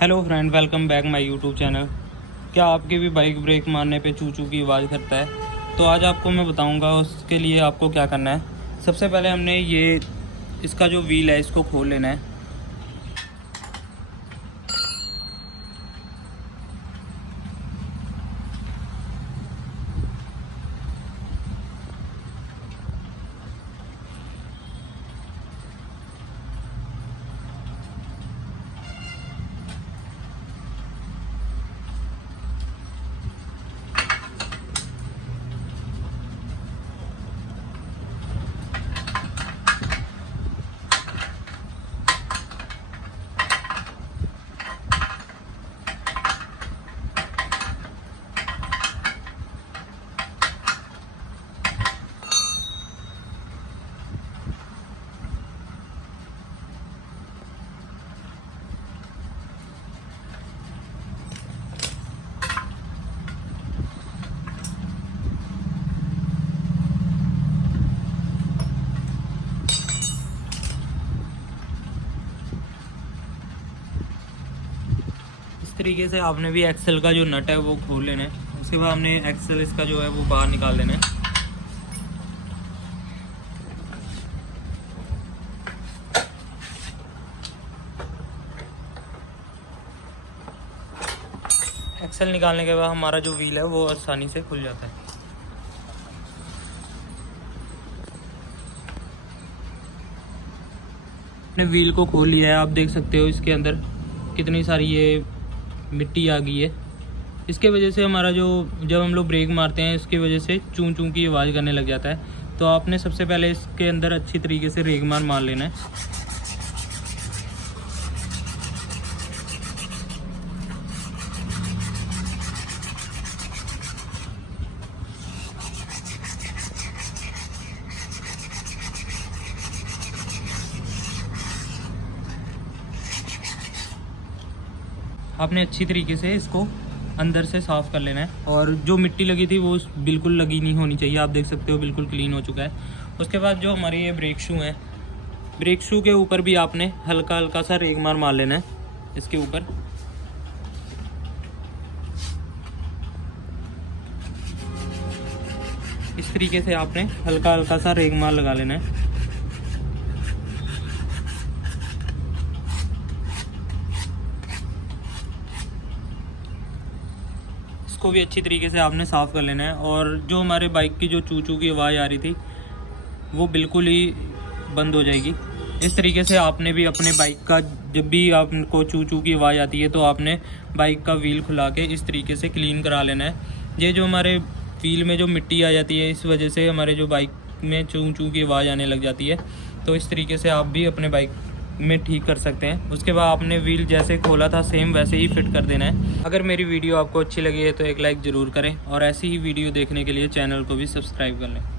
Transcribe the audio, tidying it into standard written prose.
Hello friend, welcome back my YouTube channel. क्या आपकी भी बाइक ब्रेक मारने पे चू चू की आवाज़ करता है? तो आज आपको मैं बताऊंगा उसके लिए आपको क्या करना है। सबसे पहले हमने इसका जो व्हील है इसको खोल लेना है। इस तरीके से आपने भी एक्सेल का जो नट है वो खोल लेना है। उसके बाद हमने एक्सेल इसका जो है वो बाहर निकाल लेना है। एक्सेल निकालने के बाद हमारा जो व्हील है वो आसानी से खुल जाता है। अपने व्हील को खोल लिया है, आप देख सकते हो इसके अंदर कितनी सारी ये मिट्टी आ गई है। इसके वजह से हमारा जब हम लोग ब्रेक मारते हैं इसकी वजह से चूं चूं की आवाज़ करने लग जाता है। तो आपने सबसे पहले इसके अंदर अच्छी तरीके से रेग मार लेना है। आपने अच्छी तरीके से इसको अंदर से साफ़ कर लेना है और जो मिट्टी लगी थी वो बिल्कुल लगी नहीं होनी चाहिए। आप देख सकते हो बिल्कुल क्लीन हो चुका है। उसके बाद जो हमारे ये ब्रेक शू हैं, ब्रेक शू के ऊपर भी आपने हल्का हल्का सा रेग मार लेना है। इसके ऊपर इस तरीके से आपने हल्का हल्का सा रेग मार लगा लेना है। इसको भी अच्छी तरीके से आपने साफ़ कर लेना है। और जो हमारे बाइक की जो चू चू की आवाज़ आ रही थी वो बिल्कुल ही बंद हो जाएगी। इस तरीके से आपने भी अपने बाइक का जब भी आपको चू चू की आवाज़ आती है तो आपने बाइक का व्हील खुला के इस तरीके से क्लीन करा लेना है। ये जो हमारे व्हील में जो मिट्टी आ जाती है इस वजह से हमारे जो बाइक में चू चू की आवाज़ आने लग जाती है। तो इस तरीके से आप भी अपने बाइक में ठीक कर सकते हैं। उसके बाद आपने व्हील जैसे खोला था सेम वैसे ही फिट कर देना है। अगर मेरी वीडियो आपको अच्छी लगी है तो एक लाइक ज़रूर करें और ऐसी ही वीडियो देखने के लिए चैनल को भी सब्सक्राइब कर लें।